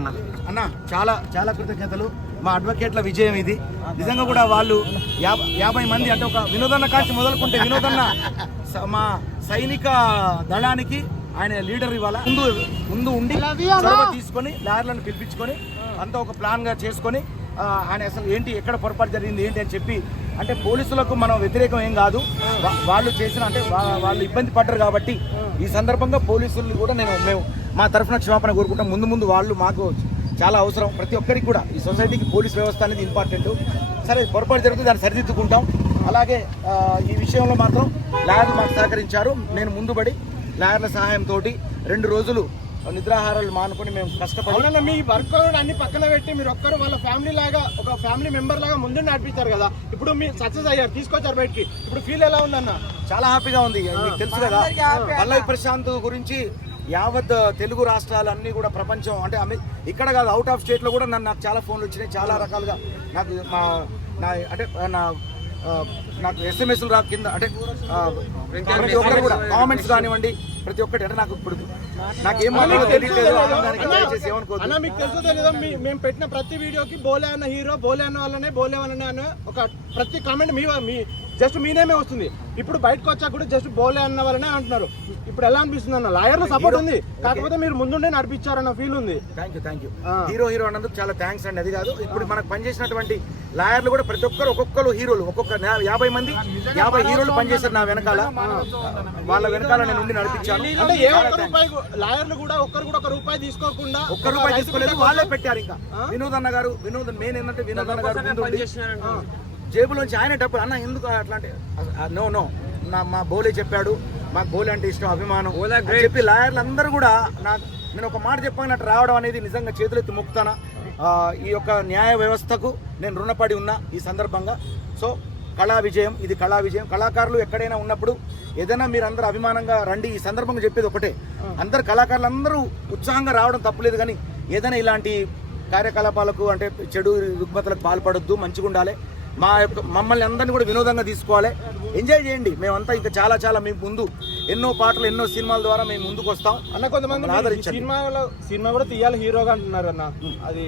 అన్న చాలా చాలా కృతజ్ఞతలు. మా అడ్వకేట్ల విజయం ఇది. నిజంగా కూడా వాళ్ళు 50 మంది అంటే ఒక వినోదన్న కాల్చి మొదలుకుంటే వినోదన్న మా సైనిక దళానికి ఆయన లీడర్ ఇవాళ ముందు ఉండి చొరవ తీసుకొని లాయర్లను పిలిపించుకొని అంతా ఒక ప్లాన్గా చేసుకొని ఆయన అసలు ఏంటి ఎక్కడ పొరపాటు జరిగింది ఏంటి అని చెప్పి, అంటే పోలీసులకు మనం వ్యతిరేకం ఏం కాదు, వాళ్ళు చేసిన అంటే వాళ్ళు ఇబ్బంది పడ్డారు కాబట్టి ఈ సందర్భంగా పోలీసులు కూడా మేము మా తరఫున క్షమాపణ కోరుకుంటాం. ముందు వాళ్ళు మాకు చాలా అవసరం, ప్రతి ఒక్కరికి కూడా ఈ సొసైటీకి పోలీస్ వ్యవస్థ అనేది ఇంపార్టెంట్. సరే పొరపాటు జరిగితే దాన్ని సరిదిద్దుకుంటాం. అలాగే ఈ విషయంలో మాత్రం లాయర్లు మాకు సహకరించారు. నేను ముందుబడి లాయర్ల సహాయంతో 2 రోజులు నిద్రాహారాలు మానుకొని మేము కష్టపడి మీ వర్క్ అన్ని పక్కన పెట్టి మీరు ఒక్కరు వాళ్ళ ఫ్యామిలీ లాగా ఒక ఫ్యామిలీ మెంబర్ లాగా ముందు నడిపించారు కదా. ఇప్పుడు మీరు సక్సెస్ అయ్యారు, తీసుకొచ్చారు బయటికి. ఇప్పుడు ఫీల్ ఎలా ఉందన్న? చాలా హ్యాపీగా ఉంది. మీకు తెలుసు కదా పల్లవి ప్రశాంత్ గురించి యావత్ తెలుగు రాష్ట్రాలన్నీ కూడా ప్రపంచం అంటే ఇక్కడ కాదు అవుట్ ఆఫ్ స్టేట్లో కూడా నాకు చాలా ఫోన్లు వచ్చినాయి. చాలా రకాలుగా నాకు ఎస్ఎంఎస్లు రా కింద అంటే ప్రతి ఒక్కరు కూడా కామెంట్స్ కానివ్వండి ప్రతి ఒక్కటి అంటే నాకు ఇప్పుడు నాకేం అన్న మీకు తెలుసో తెలీదో మేము పెట్టిన ప్రతి వీడియోకి బోలే అన్న హీరో, బోలే అన్న వాళ్ళనే, బోలే వాళ్ళనే అన్న ఒక ప్రతి కామెంట్ మీ జస్ట్ మీ నేమే వస్తుంది. ఇప్పుడు బయటకు వచ్చాక కూడా జస్ట్ బోలే అన్న వాళ్ళనే అంటున్నారు. ఇప్పుడు ఎలా అనిపిస్తుంది అన్న? లాయర్లో సపోర్ట్ ఉంది, కాకపోతే మీరు ముందుండే నడిపించారన్న ఫీల్ ఉంది. థ్యాంక్ యూ హీరో అన్నందుకు చాలా థ్యాంక్స్ అండి. అది కాదు, ఇప్పుడు మనకు పనిచేసినటువంటి లాయర్లు కూడా ప్రతి ఒక్కరు హీరోలు. ఒక్కొక్క 50 మంది 50 హీరోలు పనిచేశారు నా వెనకాల. వాళ్ళ వెనకాల నేను ఉండి నడిపించాను. అంటే ఏ ఒక్క రూపాయి లాయర్లు కూడా ఒక్కరు కూడా 1 రూపాయి తీసుకోకుండా ఒక్క రూపాయి తీసుకోలేదు, వాళ్ళే పెట్టారు. ఇంకా వినోద్ అన్న గారు మెయిన్ ఏంటంటే వినోద్ అన్న గారు జేబులోంచి ఆయన డబ్బులు అన్న ఎందుకు అట్లాంటి నో మా బోలే చెప్పాడు, మాకు బోలే అంటే ఇష్టం, అభిమానం చెప్పి లాయర్లు అందరూ కూడా నేను ఒక మాట చెప్పినట్టు రావడం అనేది నిజంగా చేతులెత్తి మొక్కుతానా. ఈ యొక్క న్యాయ వ్యవస్థకు నేను రుణపడి ఉన్నా ఈ సందర్భంగా. సో కళా విజయం, ఇది కళా విజయం. కళాకారులు ఎక్కడైనా ఉన్నప్పుడు ఏదైనా మీరు అందరూ అభిమానంగా రండి. ఈ సందర్భంగా చెప్పేది ఒకటే, అందరు కళాకారులు అందరూ ఉత్సాహంగా రావడం తప్పులేదు, కానీ ఏదైనా ఇలాంటి కార్యకలాపాలకు అంటే చెడు రుగ్మతలకు పాల్పడొద్దు, మంచిగా ఉండాలి. మమ్మల్ని అందరినీ కూడా వినోదంగా తీసుకోవాలి, ఎంజాయ్ చేయండి. మేమంతా ఇంకా చాలా మీ ముందు ఎన్నో పాటలు ఎన్నో సినిమాల ద్వారా మేము ముందుకు వస్తాం అన్న. కొంతమంది సినిమా కూడా తీయాలి హీరోగా అంటున్నారు అన్న, అది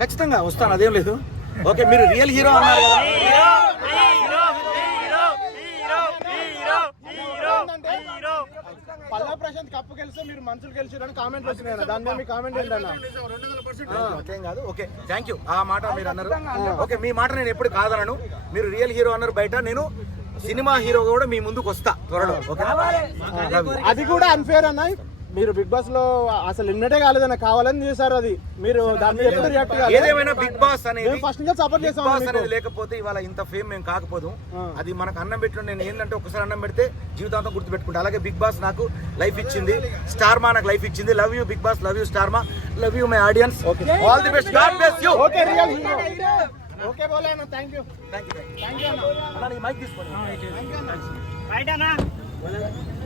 ఖచ్చితంగా వస్తాను, అదేం లేదు. ఓకే, మీరు రియల్ హీరో అన్నారు కదా. పల్లవి ప్రశాంత్ కప్పు గెలిస్తే మీరు మనుషులు గెలిచారని కామెంట్ వచ్చినాయి. దాని మీద మీ కామెంట్ ఏంటన్నా? ఓకే కాదు, ఓకే థ్యాంక్ యూ. ఆ మాట మీరు అన్నారు, ఓకే మీ మాట నేను ఎప్పుడు కాదనను. మీరు రియల్ హీరో అన్నారు బయట, నేను సినిమా హీరో కూడా మీ ముందుకు వస్తా త్వరలో. అది కూడా అన్ఫేర్ అన్న. మీరు బిగ్ బాస్ లో అసలు ఇన్నటే కాలేదన్న, కావాలని చేశారు. అది మీరు దాని మీద ఎప్పుడు రియాక్ట్ కాలేదు. ఏదేమైనా బిగ్ బాస్ అనేది ఫస్ట్ నుంచి సపోర్ట్ చేసాం. అనేది లేకపోతే ఇవాళ ఇంత ఫేమ్ మేము కాకపోదు. అది మనకు అన్నం పెట్టిన, నేను ఏంటంటే ఒకసారి అన్నం పెడితే జీవితాంతం గుర్తుపెట్టుకుంటా. అలాగే బిగ్ బాస్ నాకు లైఫ్ ఇచ్చింది, స్టార్ మా నాకు లైఫ్ ఇచ్చింది. Love you Bigg Boss, love you Star Maa, love you my audience. All the best, God bless you. Okay real hero. Okay బోలే అన్న, థ్యాంక్ యూ అన్న. మైక్ తీసుకోండి.